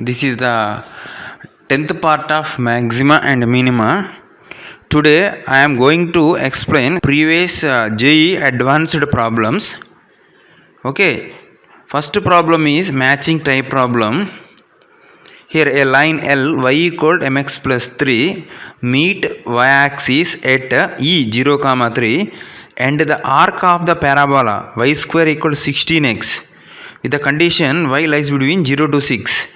This is the 10th part of maxima and minima. Today I am going to explain previous JEE advanced problems. Okay, first problem is matching type problem. Here a line L y equal mx plus 3 meet y-axis at E 0, 3 and the arc of the parabola y square equal 16x with the condition y lies between 0 to 6.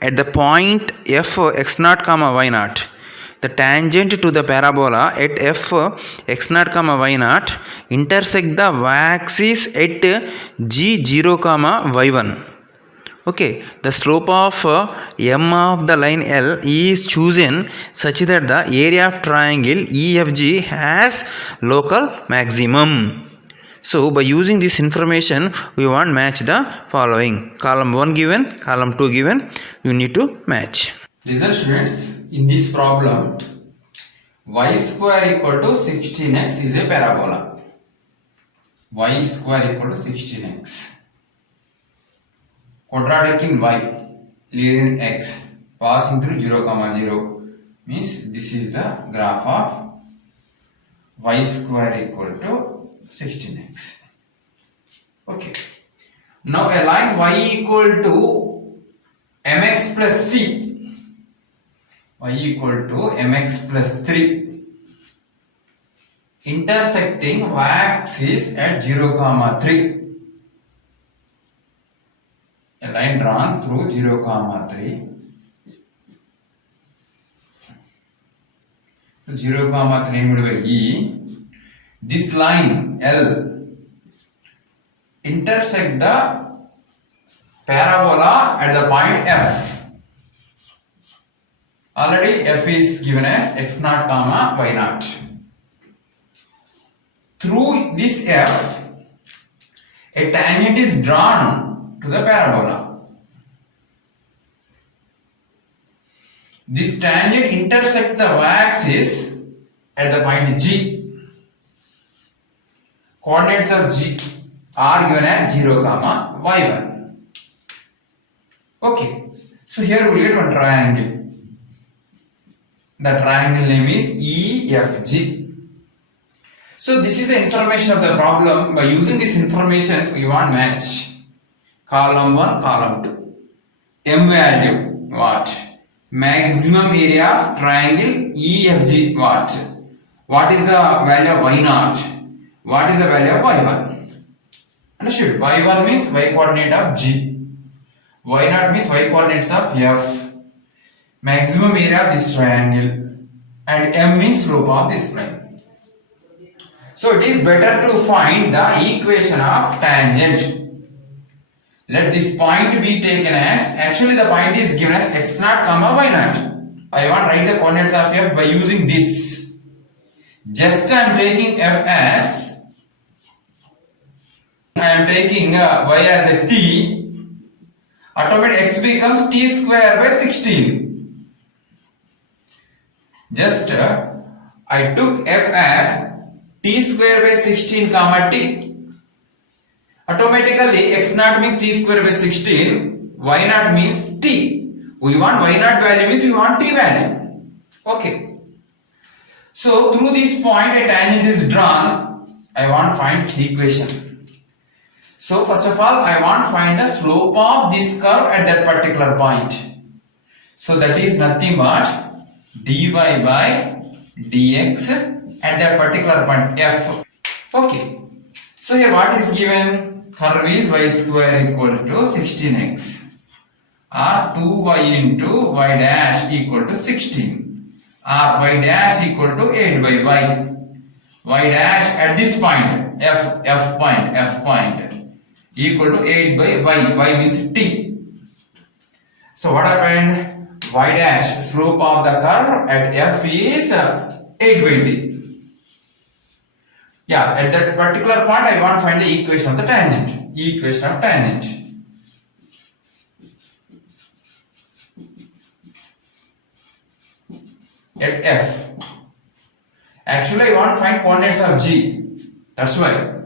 At the point f x 0, y 0, the tangent to the parabola at f x 0, y 0 intersect the y-axis at g 0, y 1. Okay, the slope of m of the line L is chosen such that the area of triangle EFG has local maximum. So by using this information we want match the following: column 1 given, column 2 given, you need to match. Listen students, in this problem y square equal to 16x is a parabola. Y square equal to 16x. Quadratic in y, linear in x, passing through 0, 0 means this is the graph of y square equal to 16x. Okay. Now a line y equal to mx plus c, y equal to mx plus 3, intersecting y-axis at 0, 3. A line drawn through 0, 3. So 0, 3 named by E. This line L intersect the parabola at the point F. Already F is given as x 0, y 0. Through this F, a tangent is drawn to the parabola. This tangent intersects the y-axis at the point G. Coordinates of G are given as 0, y1. Okay, so here we get one triangle. The triangle name is EFG. So this is the information of the problem. By using this information, we want match. Column 1, column 2. M value, what? Maximum area of triangle EFG, what? What is the value of y0? What is the value of y1? Understood? y1 means y coordinate of G. y0 means y coordinates of F. Maximum area of this triangle. And M means slope of this plane. So it is better to find the equation of tangent. Let this point be taken as, actually the point is given as x 0, y 0. I want to write the coordinates of F by using this. Just I am taking F as, I am taking y as a t, automatically x becomes t square by 16. Just I took F as t square by 16, t. Automatically x 0 means t square by 16, y 0 means t. We want y 0 value means we want t value. Okay. So through this point a tangent is drawn. I want to find its equation. So first of all I want to find the slope of this curve at that particular point. So that is nothing but dy by dx at that particular point f. Okay. So here what is given? Curve is y square equal to 16x or 2y into y dash equal to 16 or y dash equal to 8 by y. Y dash at this point f point equal to 8 by y means t. So what happened? Y dash slope of the curve at f is 8 by t. Yeah, at that particular point I want to find the equation of the tangent. Equation of tangent. At F. Actually I want to find coordinates of G. That's why.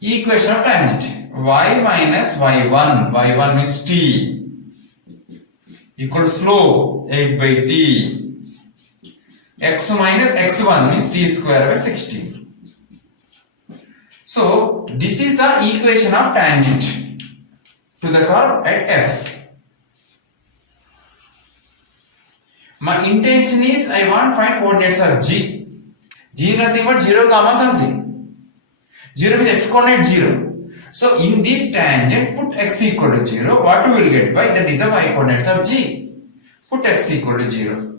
Equation of tangent. Y minus y1. y1 means t. equal to slope 8 by t. X minus x1 means t square by 16. So this is the equation of tangent to the curve at f. My intention is I want to find coordinates of g. G is nothing but 0 comma something. 0 means x coordinate 0. So in this tangent, put x equal to 0. What we will get by that is the y coordinates of g. Put x equal to 0.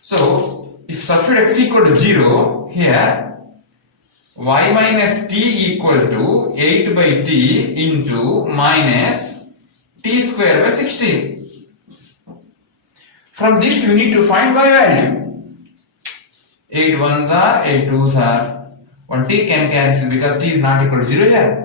So if substitute x equal to 0 here, y minus t equal to 8 by t into minus t square by 16. From this you need to find y value. 8 ones are, 8 twos are. 1 t can cancel because t is not equal to 0 here.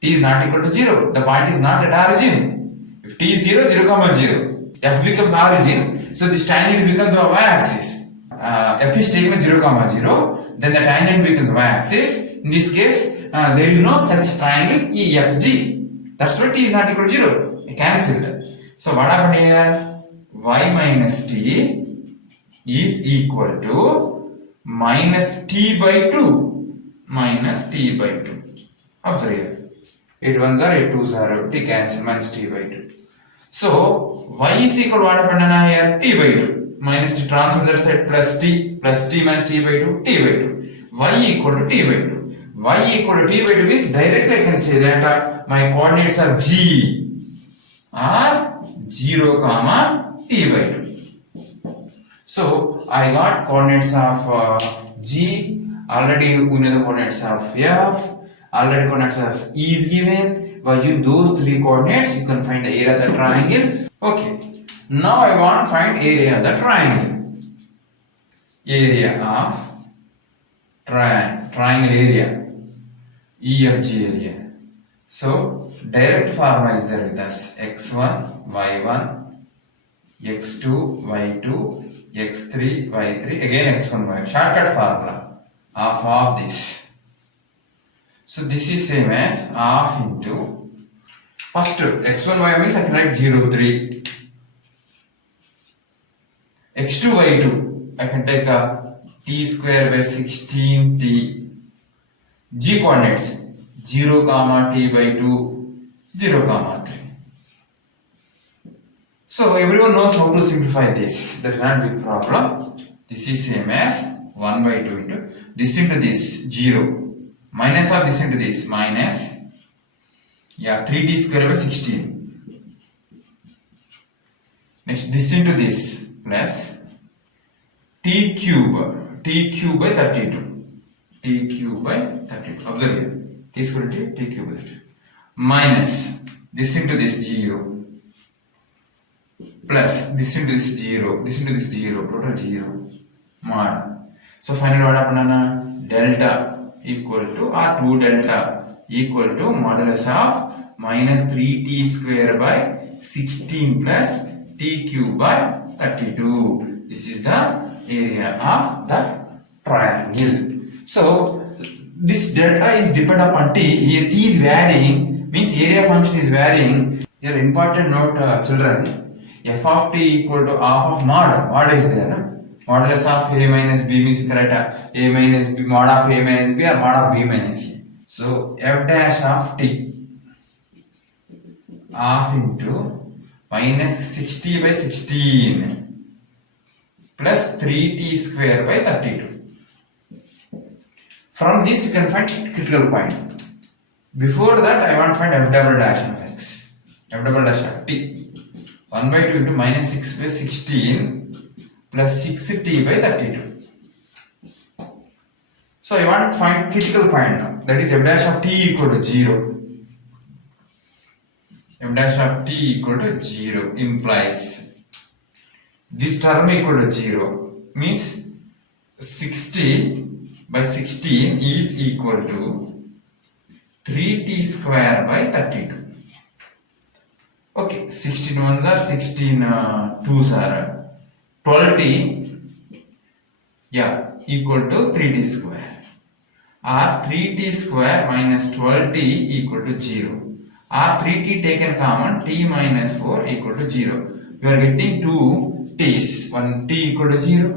T is not equal to 0. The point is not at origin. If t is 0, 0 comma 0. F becomes origin. So this tangent becomes the y-axis. F is taken as 0 comma 0. Then the tangent becomes y-axis. In this case, there is no such triangle EFG. That's why t is not equal to 0. Cancelled. So what happened here? Y minus t is equal to minus t by 2. Minus t by 2. Observe here. 8 ones are, 8 twos are. T cancel minus t by 2. So y is equal to what happened here? T by 2. Minus t transfer that side plus t minus t by 2. T by 2. Y equal to t by 2. Y equal to t by 2 means directly I can say that my coordinates of g are 0 comma t by 2. So I got coordinates of g. Already we know the coordinates of f. Already coordinates of E is given. By using those three coordinates, you can find the area of the triangle. Okay. Now I want to find area of the triangle. Area of triangle area. EFG area. So direct formula is there with us. x1, y1, x2, y2, x3, y3, again x1, y. Shortcut formula of this. So this is same as half into first x1, y means I can write 0, 3. x2, y2 I can take a t square by 16 t. G coordinates 0 comma t by 2, 0 comma 3. So everyone knows how to simplify this. That is not a big problem. This is same as 1 by 2 into this into this 0. Minus of this into this minus 3t square by 16. Next this into this plus t cube by 32. T cube by 32. Observe here. T square t cube by 32. Minus this into this 0 plus this into this 0, this into this 0, total 0 mod. So finally what happened? Delta equal to or 2 delta equal to modulus of minus 3t square by 16 plus t cube by 32. This is the area of the triangle. So this delta is dependent upon t. Here t is varying, means area function is varying. Here important note, children, f of t equal to half of mod. Mod is there. Modulus of a minus b means you can write a minus b, mod of a minus b or mod of b minus a. So f dash of t half into minus 60 by 16 plus 3t square by 32. From this you can find critical point. Before that I want to find f double dash of x. F double dash of t. 1 by 2 into minus 6 by 16 plus 6t by 32. So I want to find critical point now. That is f dash of t equal to 0. F dash of t equal to 0 implies this term equal to 0 means 60 by 16 is equal to 3t square by 32. Okay, 16 ones are 16 twos are 12t equal to 3t square or 3t square minus 12t equal to 0. or 3t taken common, t minus 4 equal to 0. We are getting 2 t's, one t equal to 0,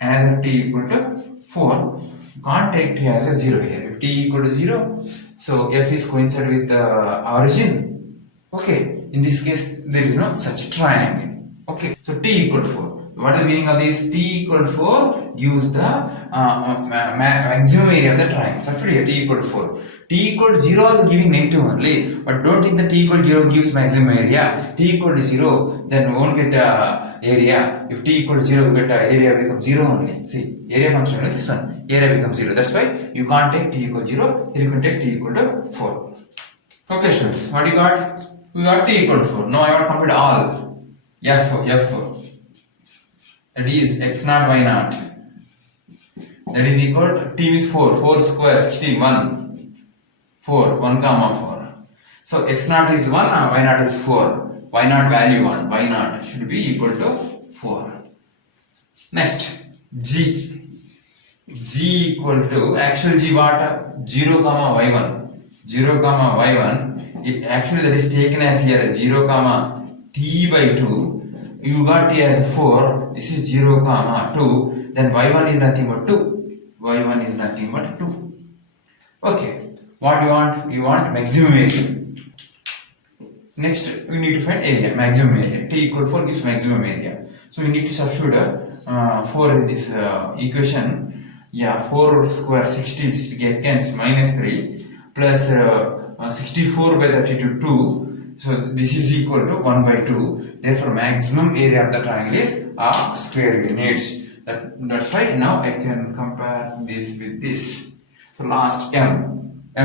another t equal to 4. You can't take t as a 0 here. If t equal to 0, so f is coincide with the origin. Okay, in this case there is no such triangle. Okay, so t equal to 4. What is the meaning of this? T equal to 4 gives the maximum area of the triangle. Substitute here t equal to 4. T equal to 0 is giving negative only, but don't think that t equal to 0 gives maximum area. T equal to 0, then we won't get area. If t equal to 0, we get area becomes 0 only. See, area function is this one. Area becomes 0. That's why you can't take t equal to 0. You can take t equal to 4. Okay, students, what you got? We got t equal to 4. Now I want to complete all. F4. That is x naught y naught. That is equal to t is 4. 4 square 16. 1. 4. 1 comma 4. So x naught is 1, y naught is 4. Y naught value 1. Y naught should be equal to 4. Next, g. G equal to actual g what? 0 comma y1. 0 comma y1. It actually that is taken as here 0 comma t by 2. You got t as 4. This is 0 comma 2. Then y1 is nothing but 2. Y1 is nothing but 2. Okay. What you want? You want maximum area. Next, we need to find area, maximum area. T equal to 4 gives maximum area. So we need to substitute 4 in this equation. Yeah, 4 square 16, 60 gets minus 3 plus 64 by 32 2. So this is equal to 1 by 2. Therefore, maximum area of the triangle is square units. That's why now I can compare this with this. So last m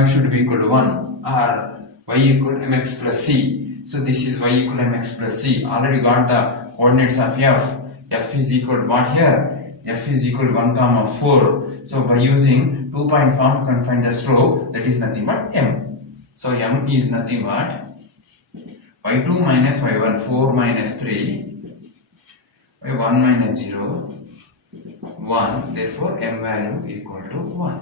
should be equal to 1 or y equal to mx plus c. So this is y equal to mx plus c. Already got the coordinates of f. F is equal to what here? F is equal to 1 comma 4. So by using 2-point form to find the slope, that is nothing but m. So m is nothing but y2 minus y1, 4 minus 3, y1 minus 0, 1. Therefore m value equal to 1.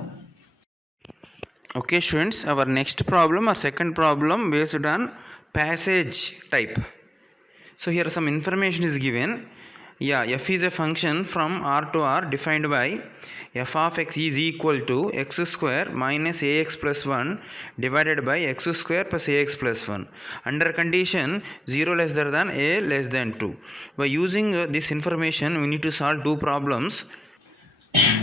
Okay students, our next problem or second problem based on passage type. So here some information is given. Yeah, f is a function from R to R defined by f of x is equal to x square minus ax plus 1 divided by x square plus ax plus 1 under condition 0 less than a less than 2. By using this information we need to solve two problems.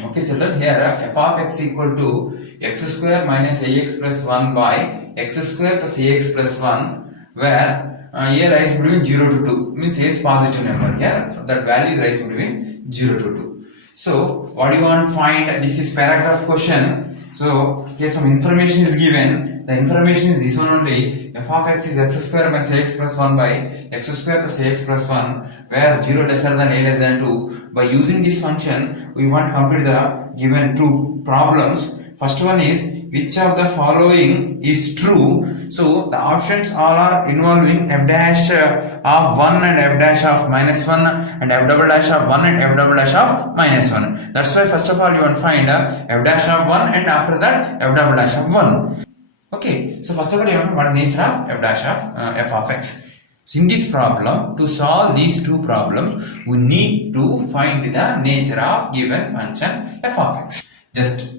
Okay children, here f of x equal to x square minus ax plus 1 by x square plus ax plus 1, where a lies between 0 to 2, means a is positive number. Here that value lies between 0 to 2. So what do you want to find? This is paragraph question. So here some information is given. The information is this one only. F of x is x square minus ax plus 1 by x square plus ax plus 1, where 0 lesser than a less than 2. By using this function, we want to complete the given two problems. First one is, which of the following is true? So the options all are involving f dash of 1 and f dash of minus 1 and f double dash of 1 and f double dash of minus 1. That's why first of all you want to find f dash of 1 and after that f double dash of 1. Okay, so first of all you want to what nature of f dash of f of x. So in this problem, to solve these two problems, we need to find the nature of given function f of x. Just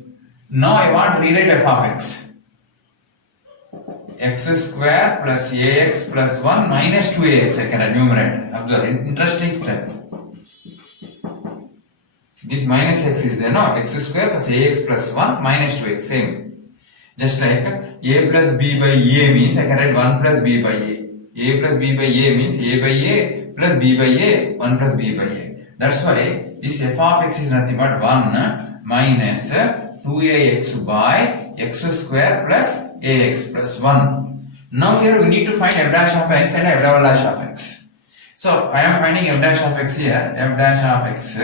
now I want to rewrite f of x. X square plus ax plus 1 minus 2ax I can enumerate. Observe, interesting step. This minus x is there now. X square plus ax plus 1 minus 2x, same. Just like a plus b by a means I can write 1 plus b by a. A plus b by a means a by a plus b by a, 1 plus b by a. That's why this f of x is nothing but 1 minus 2ax by x square plus ax plus 1. Now here we need to find f dash of x and f double dash of x. So I am finding f dash of x here. F dash of x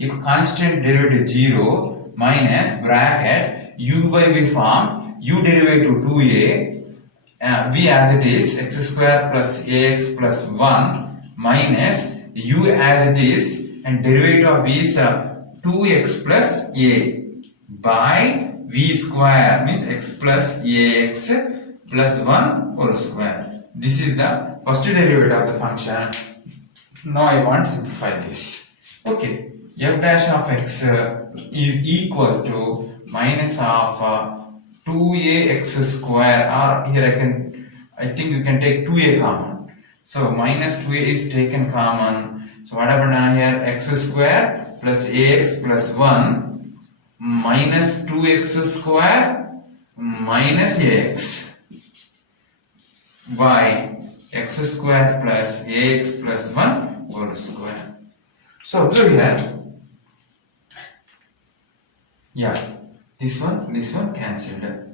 equal constant derivative 0 minus bracket u by v form u derivative 2a v as it is x square plus ax plus 1 minus u as it is, and derivative of v is 2x plus a by v square means x plus ax plus 1 whole square. This is the first derivative of the function. Now I want to simplify this. Okay, f dash of x is equal to minus of 2ax square, or here I think you can take 2a common. So minus 2a is taken common. So what happened here? X square plus ax plus 1 minus 2x square minus ax by x square plus ax plus 1 whole square. So observe here. Yeah, this one cancelled.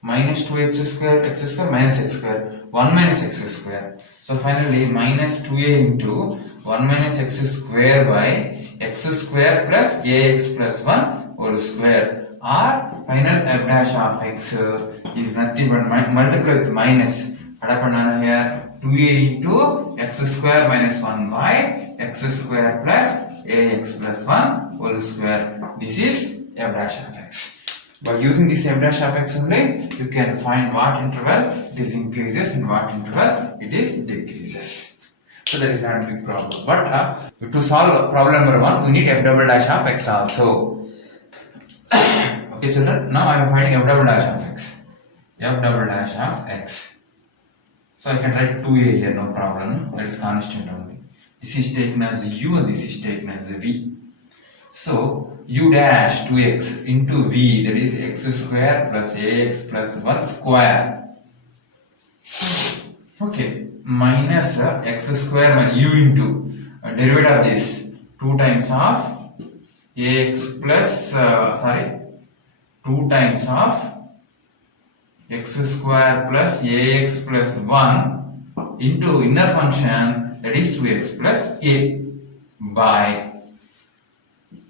Minus 2x square minus x square, 1 minus x square. So finally minus 2a into 1 minus x square by x square plus ax plus 1 whole square, or final f dash of x is nothing but multiply with minus. What happened here? 2a into x square minus 1 by x square plus ax plus 1 whole square. This is f dash of x. By using this f dash of x only, you can find what interval it is increases and what interval it is decreases. So that is not a big problem. But to solve problem number 1, we need f double dash of x also. Okay children, now I am finding f double dash of x. F double dash of x. So I can write 2a here, no problem. That is constant only. This is taken as u and this is taken as v. So u dash 2x into v, that is x square plus ax plus 1 square. Okay, minus x square minus u into derivative of this 2 times of ax plus 2 times of x square plus ax plus 1 into inner function, that is 2x plus a, by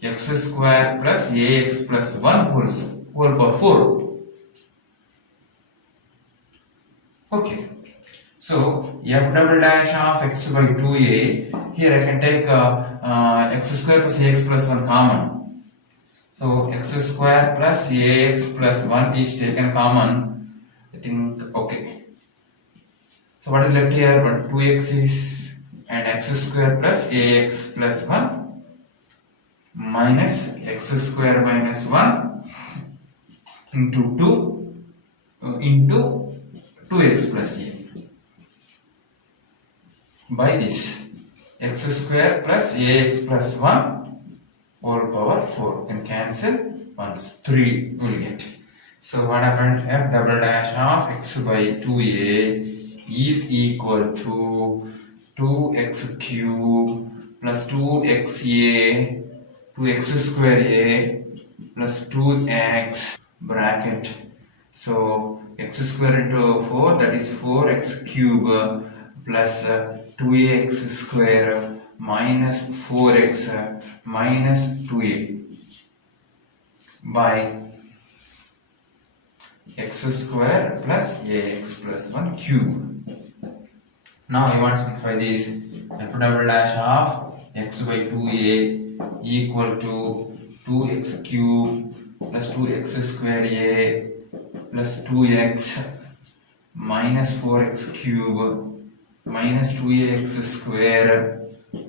x square plus ax plus 1 whole power 4. Okay, so f double dash of x by 2a, here I can take x square plus ax plus 1 common. So x square plus ax plus 1 is taken common, I think. Okay, so what is left here? But 2x is, and x square plus ax plus 1 minus x square minus 1 into 2 into 2x plus a, by this x square plus ax plus 1 whole power 4. Can cancel once, 3 will get. So what happened? F double dash of x by 2a is equal to 2x cube plus 2xa 2x square a plus 2x bracket. So x square into 4, that is 4x cube plus 2ax square minus 4x minus 2a by x square plus ax plus 1 cube. Now I want to simplify this. F double dash of x by 2a equal to 2x cube plus 2x square a plus 2x minus 4x cube minus 2ax square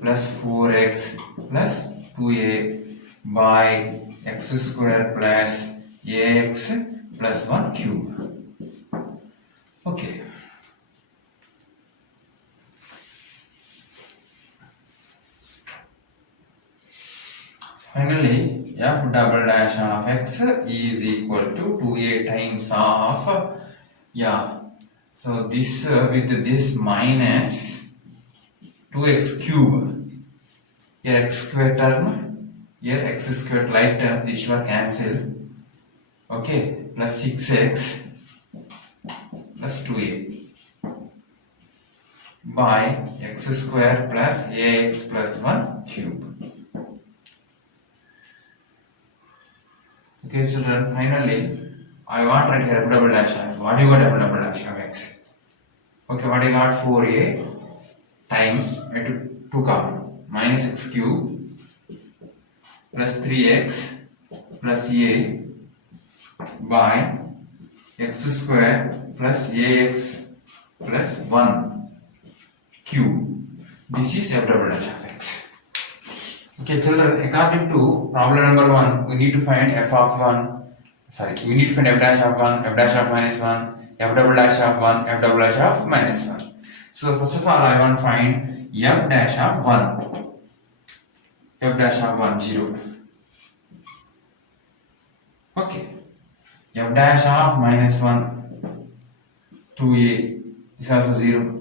plus 4x plus 2a by x square plus ax plus 1 cube. Okay. Finally, f double dash of x is equal to 2a times of, so this with this minus 2x cube, here x square term, here x square light term, these two are cancelled, okay, plus 6x plus 2a by x square plus ax plus 1 cube. Okay, children, finally, I want to write here f double dash of x. What you got f double dash of x? Okay, what I got? 4a times, I took 2 common, minus x cube plus 3x plus a by x square plus ax plus 1 cube. This is f double dash of x. Okay, children, according to problem number 1, we need to find f of 1. Sorry, we need to find f dash of 1, f dash of minus 1, f double dash of 1, f double dash of minus 1. So, first of all, I want to find f dash of 1. F dash of 1, 0. Okay. F dash of minus 1, 2a is also 0.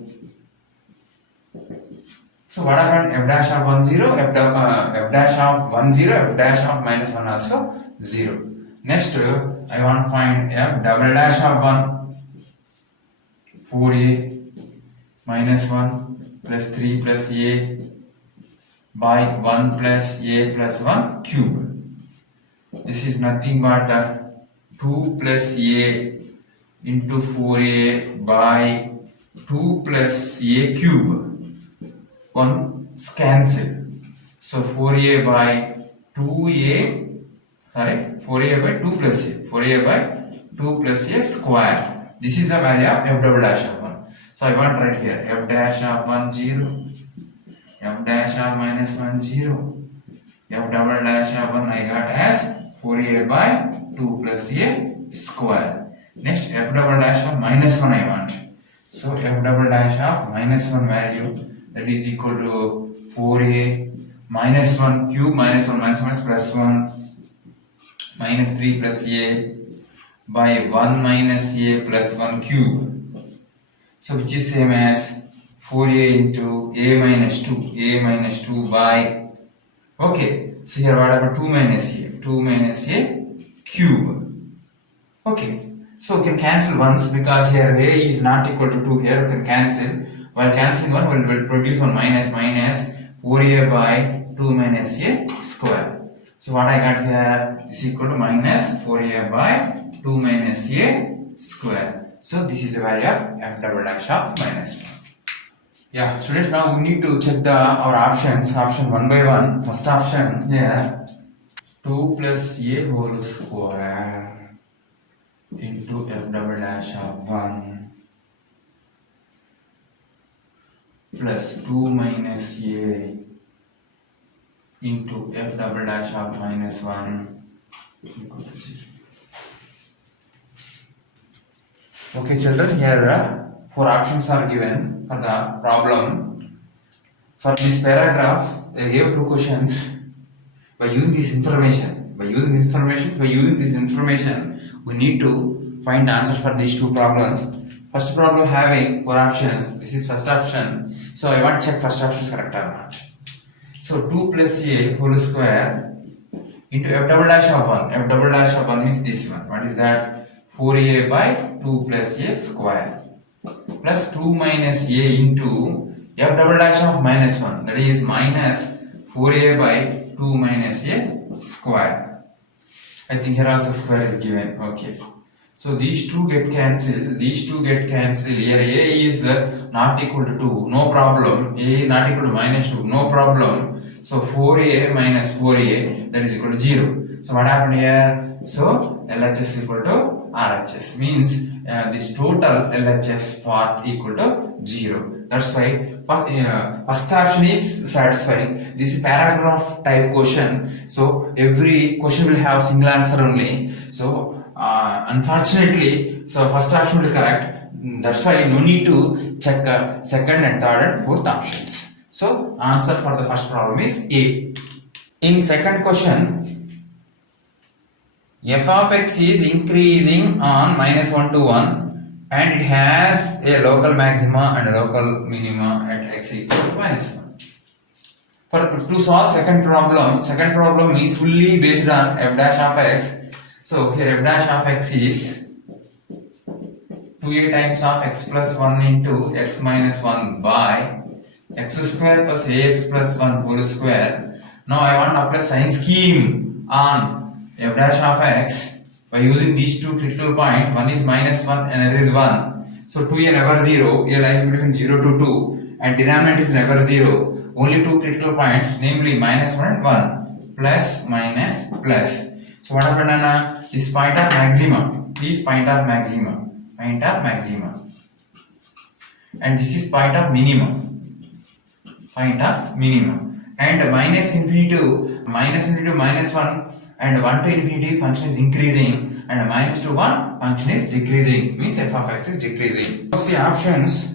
So what happened? F dash of 1, 0, f dash of 1, 0, f dash of minus 1 also 0. Next, I want to find f double dash of 1, 4a minus 1 plus 3 plus a by 1 plus a plus 1 cube. This is nothing but 2 plus a into 4a by 2 plus a cube. 1 cancel. So 4a by 2a, sorry, 4a by 2 plus a, 4a by 2 plus a square. This is the value of f double dash of 1. So I want to write here f dash of 1, 0, f dash of minus 1, 0, f double dash of 1 I got as 4a by 2 plus a square. Next f double dash of minus 1 I want. So f double dash of minus 1 value, that is equal to 4a minus 1 cube minus 1 minus 1 is plus 1 minus 3 plus a by 1 minus a plus 1 cube. So which is same as 4a into a minus 2 by, okay, so here what happened, 2 minus a cube. Okay, so we can cancel once because here a is not equal to 2, here we can cancel. While cancelling one, we will produce one minus 4a by 2 minus a square. So what I got here is equal to minus 4a by 2 minus a square. So this is the value of f double dash of minus 1. Yeah, students, now we need to check our options, option one by one. First option here, 2 plus a whole square into f double dash of 1 plus 2 minus a into f double dash of minus 1 equal to 0. Okay, children, here 4 options are given for the problem. For this paragraph, they gave 2 questions. By using this information, we need to find the answer for these 2 problems. First problem having 4 options. This is first option. So I want to check first option is correct or not. So 2 plus a whole square into f double dash of 1. F double dash of 1 means this one. What is that? 4a by 2 plus a square plus 2 minus a into f double dash of minus 1, that is minus 4a by 2 minus a square. I think here also square is given. Okay, so these two get cancelled. Here a is not equal to 2, no problem. A not equal to minus 2, no problem. So 4a minus 4a, that is equal to 0. So what happened here? So LHS equal to RHS, means this total LHS part equal to 0. That's why first option is satisfying. This is paragraph type question, so every question will have single answer only. So unfortunately, so first option will be correct. That's why no need to check second and third and fourth options. So answer for the first problem is A. In second question, f of x is increasing on minus 1 to 1 and it has a local maxima and a local minima at x equal to minus 1. To solve second problem is fully based on f dash of x. So here f dash of x is 2a times of x plus 1 into x minus 1 by x square plus ax plus 1 whole square. Now I want to apply sign scheme on f dash of x by using these 2 critical points. One is minus 1 and another is 1. So 2a never 0, a lies between 0 to 2 and denominator is never 0. Only 2 critical points, namely minus 1 and 1, plus minus plus. So what happened, Anna? This point of maximum, point of maximum, and this is point of minimum, and minus infinity to minus 1 and 1 to infinity function is increasing, and minus to 1 function is decreasing, means f of x is decreasing. Now see options.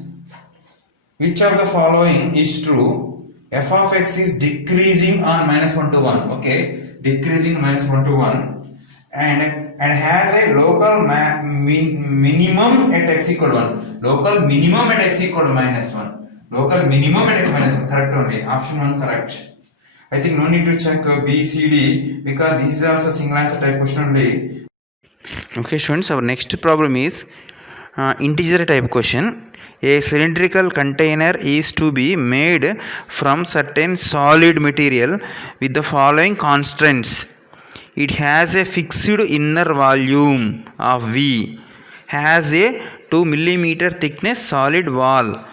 Which of the following is true? F of x is decreasing on minus 1 to 1. Okay, decreasing minus 1 to 1, and has a local minimum at x equal to 1. Local minimum at x equal to minus 1. Local minimum at x minus 1. Correct only. Option 1 correct. I think no need to check B, C, D, because this is also single answer type question only. Okay students, our next problem is integer type question. A cylindrical container is to be made from certain solid material with the following constraints. It has a fixed inner volume of V, has a 2 mm thickness solid wall,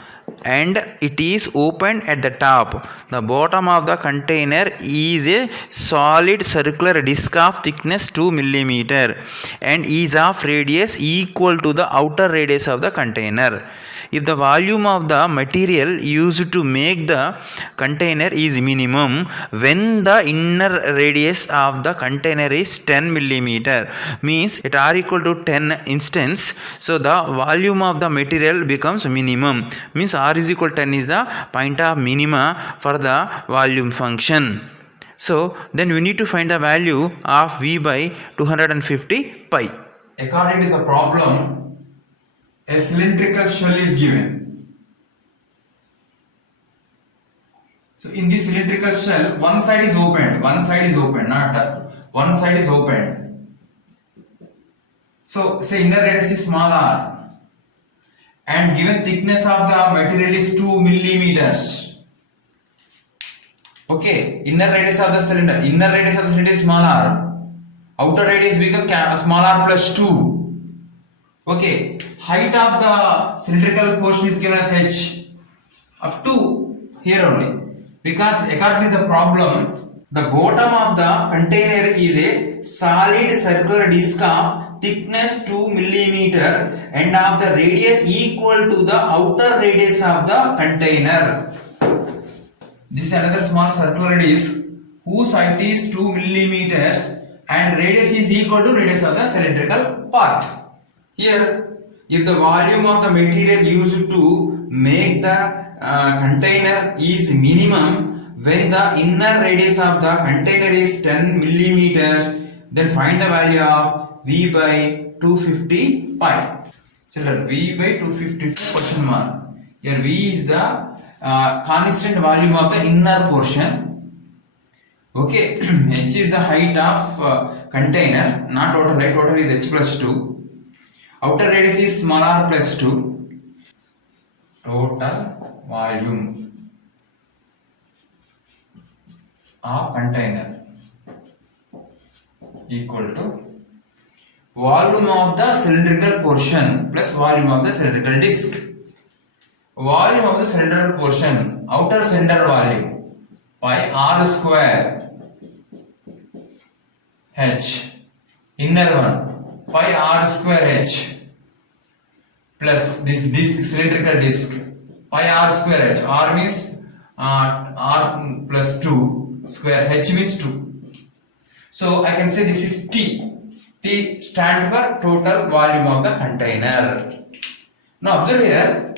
and it is open at the top. The bottom of the container is a solid circular disc of thickness 2 mm and is of radius equal to the outer radius of the container. If the volume of the material used to make the container is minimum when the inner radius of the container is 10 mm, means at r equal to 10 instance, so the volume of the material becomes minimum, means r is equal to 10 is the point of minima for the volume function. So then we need to find the value of V by 250 pi. According to the problem, a cylindrical shell is given. So in this cylindrical shell, one side is opened, one side is opened. So say inner radius is small r, and given thickness of the material is 2 millimeters. Okay, inner radius of the cylinder is small r, outer radius becomes small r plus 2. Okay, height of the cylindrical portion is given as h up to here only, because according to the problem, the bottom of the container is a solid circular disc of thickness 2 mm and of the radius equal to the outer radius of the container. This is another small circular disc whose height is 2 mm and radius is equal to radius of the cylindrical part. Here, if the volume of the material used to make the container is minimum when the inner radius of the container is 10 millimeters, then find the value of V by 250 pi. So let V by 250 question mark. Here V is the constant volume of the inner portion. Okay, h is the height of container, not total height. Total is h plus 2. Outer radius is small r plus 2. Total volume of container equal to volume of the cylindrical portion plus volume of the cylindrical disc. Volume of the cylindrical portion, outer cylinder volume, by r square h, inner one by r square h, plus this disc, cylindrical disc, pi r square h. R means r plus 2 square, h means 2. So I can say this is T. T stands for total volume of the container. Now observe here,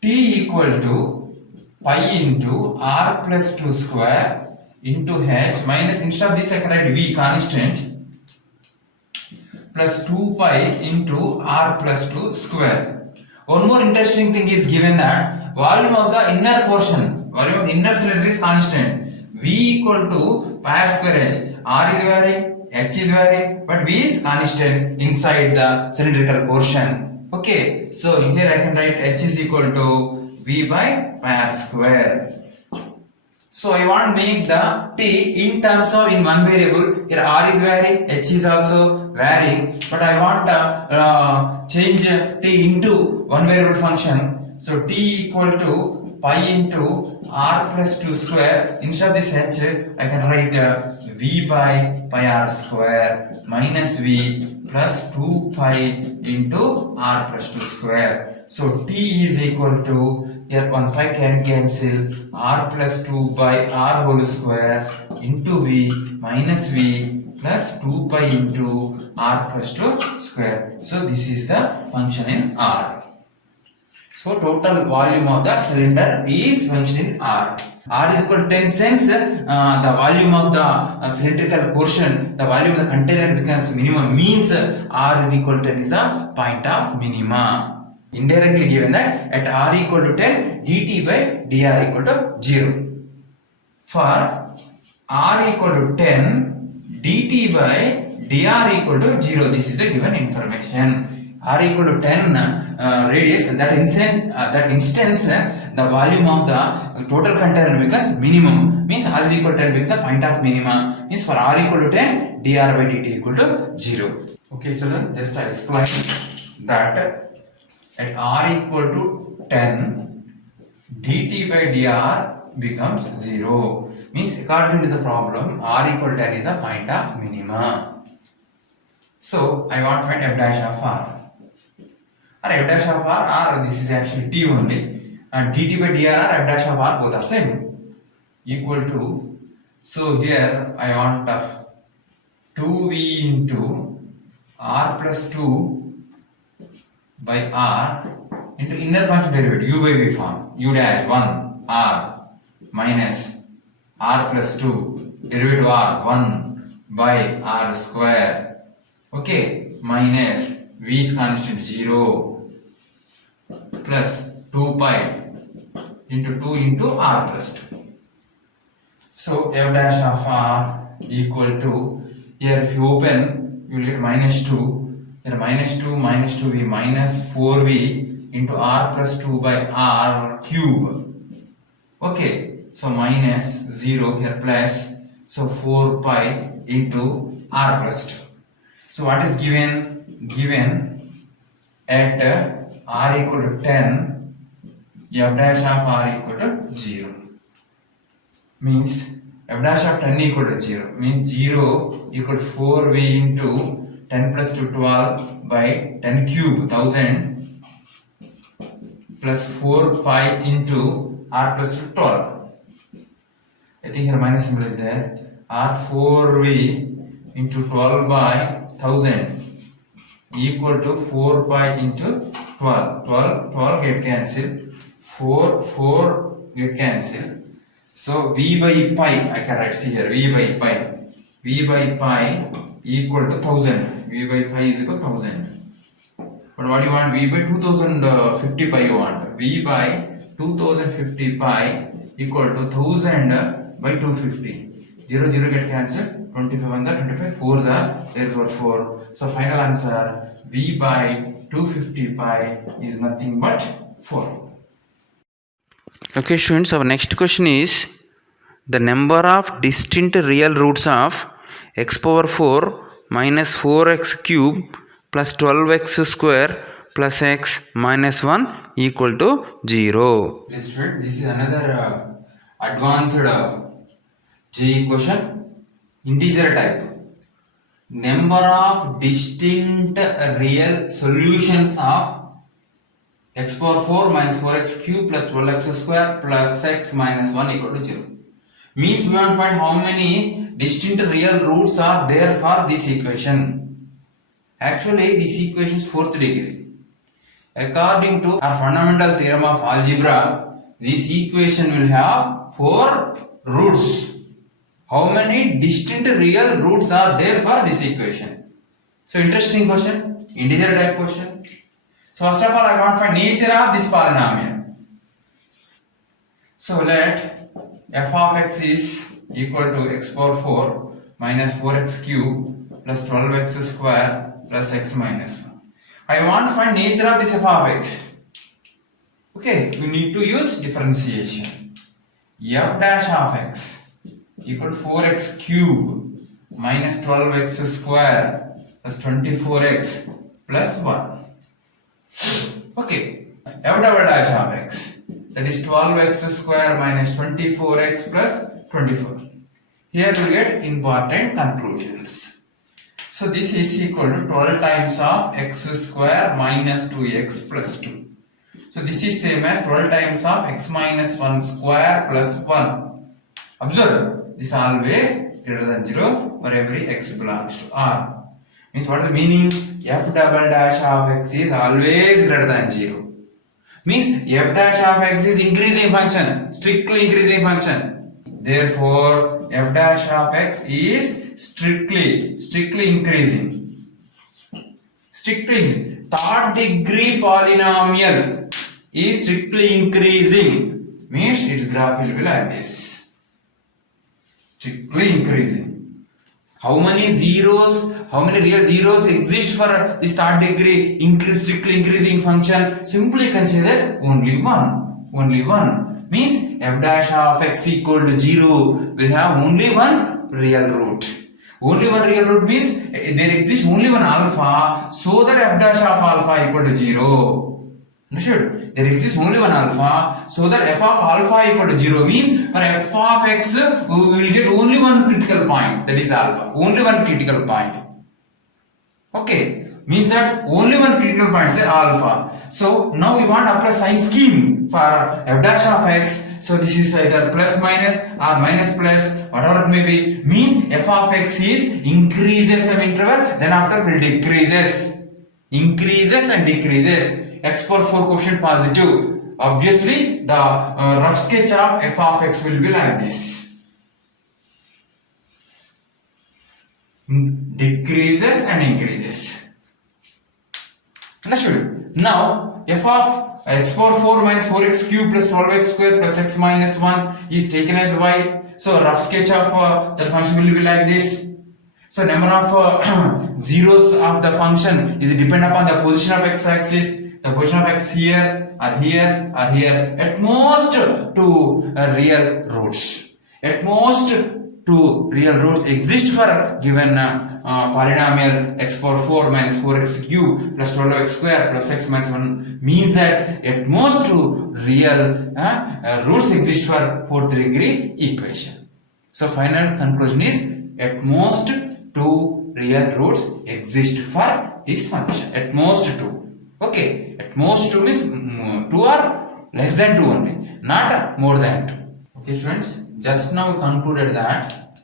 T equal to pi into r plus 2 square into h minus, instead of this I can write V constant, plus 2 pi into r plus 2 square. One more interesting thing is given that volume of the inner portion, volume of the inner cylinder is constant. V equal to pi r square h. R is varying, h is varying, but V is constant inside the cylindrical portion. Okay, so here I can write h is equal to V by pi r square. So I want to make the T in terms of in one variable. Here R is varying, H is also varying, but I want to change T into one variable function. So T equal to pi into R plus 2 square. Instead of this H, I can write v by pi r square minus v plus 2 pi into r plus 2 square. So t is equal to, here 1 pi can cancel, r plus 2 by r whole square into v minus v plus 2 pi into r plus 2 square. So this is the function in r. So total volume of the cylinder is function in r. R is equal to 10 since the volume of the cylindrical portion, the volume of the container becomes minimum, means R is equal to 10 is the point of minima. Indirectly given that at R equal to 10, dt by dr equal to 0. For R equal to 10, dt by dr equal to 0. This is the given information. R equal to 10 radius, and that instance the volume of the total container becomes minimum, means R is equal to 10 becomes the point of minima, means for R equal to 10, dr by dt equal to 0. Okay children, just I explain that at R equal to 10, dt by dr becomes 0, means according to the problem R equal to 10 is the point of minima. So I want to find f dash of R. Or f dash of r, this is actually t only, and dt by dr, f dash of r both are same, equal to, so here I want 2v into r plus 2 by r into inner function derivative u by v form, u dash 1 r minus r plus 2 derivative r 1 by r square, okay, minus v is constant 0 plus 2 pi into 2 into r plus 2. So f dash of r equal to, here if you open you will get minus 2, here minus 2 minus 2v minus 4v into r plus 2 by r cube, okay, so minus 0 here plus, so 4 pi into r plus 2. So what is given? Given at r equal to 10, f dash of r equal to 0, means f dash of 10 equal to 0, means 0 equal to 4v into 10 plus 2 12 by 10 cube 1000 plus 4 pi into r plus 2 12. I think here minus symbol is there. R 4v into 12 by 1000 equal to 4 pi into 12 get cancelled, 4 get cancelled, so v by pi I can write, see here v by pi equal to 1000, v by pi is equal to 1000, but what do you want? V by 2050 pi you want, v by 2050 pi equal to 1000 by 250, 0 0 get cancelled, 25 and the 25 4s are therefore 4. So final answer v by 250 pi is nothing but 4. Okay students, our next question is the number of distinct real roots of x power 4 minus 4x cube plus 12x square plus x minus 1 equal to 0. Yes student, this is another advanced JEE question, integer type. Number of distinct real solutions of x power 4 minus 4x cube plus 12x square plus x minus 1 equal to 0. Means we want to find how many distinct real roots are there for this equation. Actually this equation is 4th degree. According to our fundamental theorem of algebra, this equation will have 4 roots. How many distinct real roots are there for this equation? So interesting question, integer type question. So first of all I want to find nature of this polynomial. So let f of x is equal to x power 4 minus 4x cube plus 12x square plus x minus 1. I want to find nature of this f of x. Okay, we need to use differentiation. F dash of x equal to 4x cube minus 12x square plus 24x plus 1. Okay, f double dash of x, that is 12x square minus 24x plus 24. Here we get important conclusions. So this is equal to 12 times of x square minus 2x plus 2. So this is same as 12 times of x minus 1 square plus 1. Observe, this always greater than 0 for every x belongs to R. Means what is the meaning? F double dash of x is always greater than 0. Means f dash of x is increasing function, strictly increasing function. Therefore, f dash of x is strictly increasing. Third degree polynomial is strictly increasing. Means its graph will be like this. Strictly increasing. How many real zeros exist for this third degree strictly increasing function? Simply you can say that only one. Means f dash of x equal to 0 will have only one real root. Only one real root means there exists only one alpha, so that f dash of alpha equal to 0. Understood? There exists only one alpha, so that f of alpha equal to 0 means for f of x we will get only one critical point, that is alpha. Only one critical point. Okay, means that only one critical point, say alpha. So now we want to apply sign scheme for f dash of x. So this is either plus minus or minus plus, whatever it may be. Means f of x is increases some interval, then after will decreases. Increases and decreases. X power 4 quotient positive. Obviously, the rough sketch of f of x will be like this. Decreases and increases. Understood? Now, f of x power 4 minus 4x cube plus 12x square plus x minus 1 is taken as y. So, rough sketch of the function will be like this. So, number of zeros of the function is depend upon the position of x-axis. The position of x here or here or here. At most two real roots. At most two real roots exist for given polynomial x power 4 minus 4x cube plus 12x square plus x minus 1 means that at most two real roots exist for fourth degree equation. So final conclusion is at most two real roots exist for this function. At most two. Okay, at most 2 means 2 or less than 2 only, not more than 2. Okay students, just now we concluded that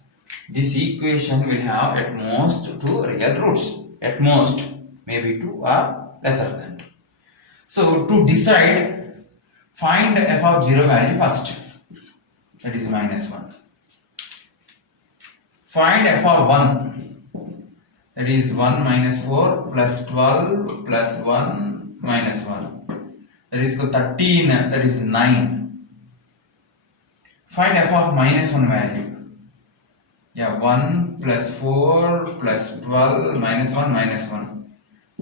this equation will have at most 2 real roots. At most, maybe 2 or lesser than 2. So to decide, find f of 0 value first. That is minus 1. Find f of 1. That is 1 minus 4 plus 12 plus 1 minus 1. That is equal to 13. That is 9. Find f of minus 1 value. Yeah, 1 plus 4 plus 12 minus 1 minus 1.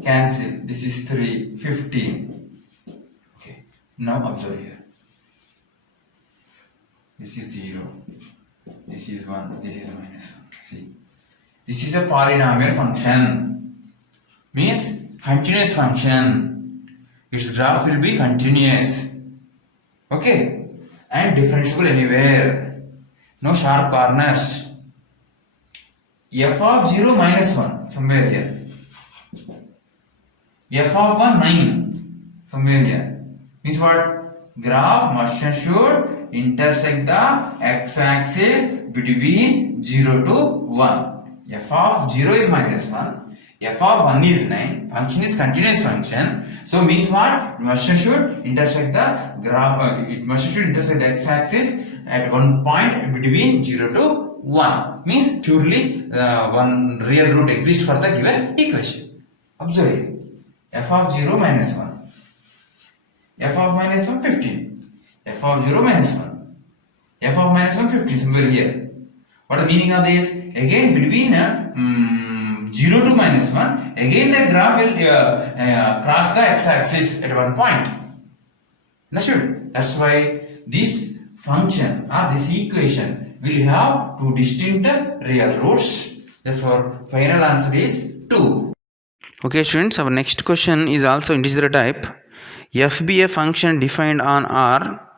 Cancel. This is 3. 15. Okay. Now observe here. This is 0. This is 1. This is minus 1. See. This is a polynomial function, means continuous function. Its graph will be continuous, okay, and differentiable anywhere. No sharp corners. F of 0 minus 1 somewhere here. F of 1 9 somewhere here. Means what? Graph must and should intersect the x-axis between 0 to 1. F of 0 is minus 1, f of 1 is 9, function is continuous function, so means what? It must and should intersect the graph, it must and should intersect the x-axis at one point between 0 to 1, means purely one real root exists for the given equation. Observe here, f of 0 minus 1, f of minus 1 15, f of 0 minus 1, f of minus 1 15 somewhere here. What is the meaning of this? Again between 0 to minus 1, again the graph will cross the x-axis at one point. Understood? That's why this function or this equation will have two distinct real roots. Therefore, final answer is 2. Okay students, our next question is also integer type. F be a function defined on R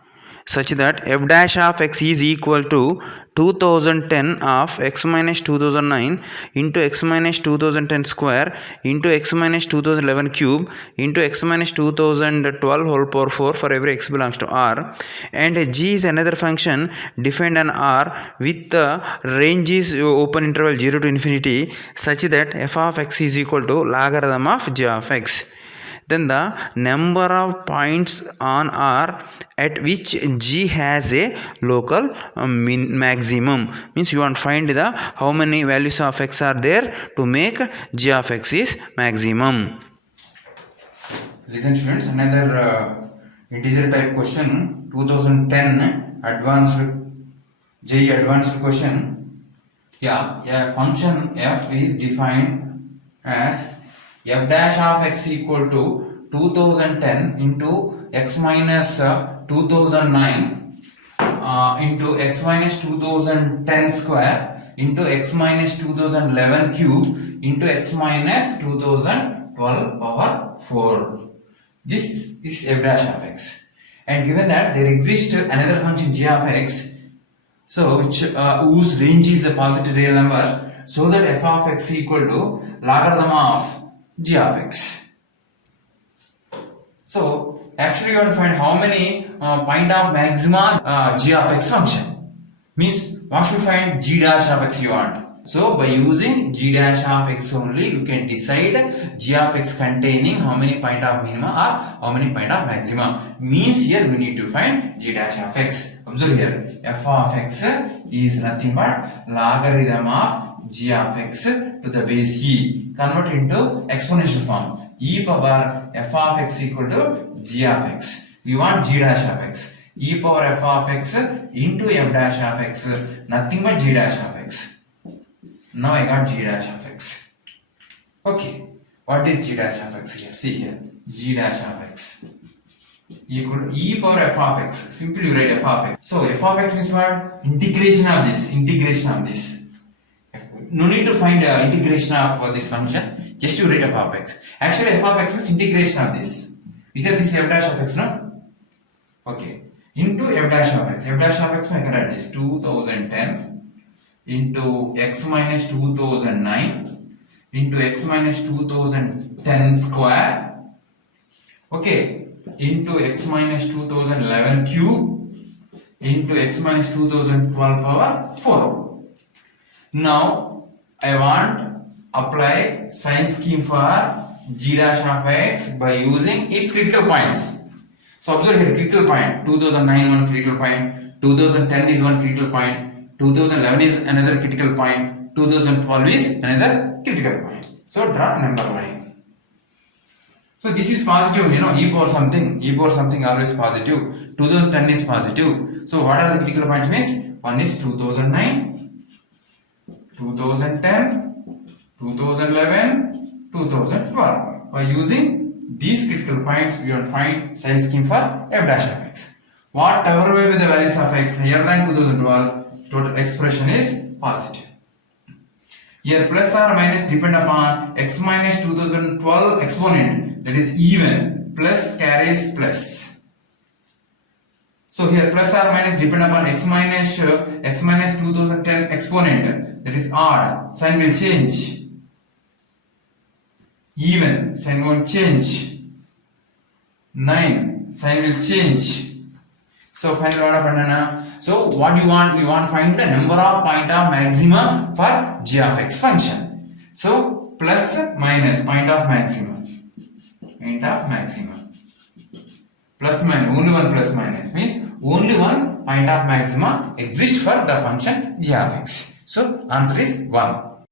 such that f dash of x is equal to 2010 of x minus 2009 into x minus 2010 square into x minus 2011 cube into x minus 2012 whole power 4 for every x belongs to R, and g is another function defined on R with the range is open interval 0 to infinity such that f of x is equal to logarithm of g of x. Then the number of points on R at which g has a local maximum, means you want to find the how many values of x are there to make g of x is maximum. Listen students, another integer type question, 2010 advanced JEE advanced question. A function f is defined as f dash of x equal to 2010 into x minus 2009 into x minus 2010 square into x minus 2011 cube into x minus 2012 power 4. This is f dash of x, and given that there exists another function g of x, so which whose range is a positive real number, so that f of x equal to logarithm of g of x. So actually you want to find how many point of maxima g of x function, means what should find g dash of x you want. So by using g dash of x only you can decide g of x containing how many point of minima or how many point of maxima, means here we need to find g dash of x. Observe here, f of x is nothing but logarithm of g of x to the base e, convert into exponential form, e power f of x equal to g of x. We want g dash of x, e power f of x into f dash of x, nothing but g dash of x. Now I got g dash of x. Okay, what is g dash of x here? See here, g dash of x equal to e power f of x. Simply write f of x. So f of x means what? Integration of this. Integration of this. No need to find integration of this function. Just to write f of x. Actually, f of x means integration of this, because this is f dash of x, no? Okay. Into f dash of x. F dash of x, I can write this 2010 into x minus 2009 into x minus 2010 square. Okay. Into x minus 2011 cube into x minus 2012 power 4. Now I want apply sign scheme for g dash of x by using its critical points. So observe here, critical point 2009 one critical point, 2010 is one critical point, 2011 is another critical point, 2012 is another critical point. So draw number line. So this is positive, you know, e power something always positive. 2010 is positive. So what are the critical points means? One is 2009, 2010, 2011, 2012. By using these critical points, we will find sign scheme for f dash of x. Whatever may be the values of x higher than 2012, total expression is positive. Here plus or minus depend upon x minus 2012 exponent, that is even, plus carries plus. So here plus or minus depend upon x minus 2010 exponent, that is odd, sign will change. Even, sign won't change. 9, sign will change. So finally what happened? So what you want? You want to find the number of point of maxima for g of x function. So plus minus point of maxima. Point of maxima. Plus minus, only one plus minus means only one point of maxima exists for the function g of x. So answer is 1.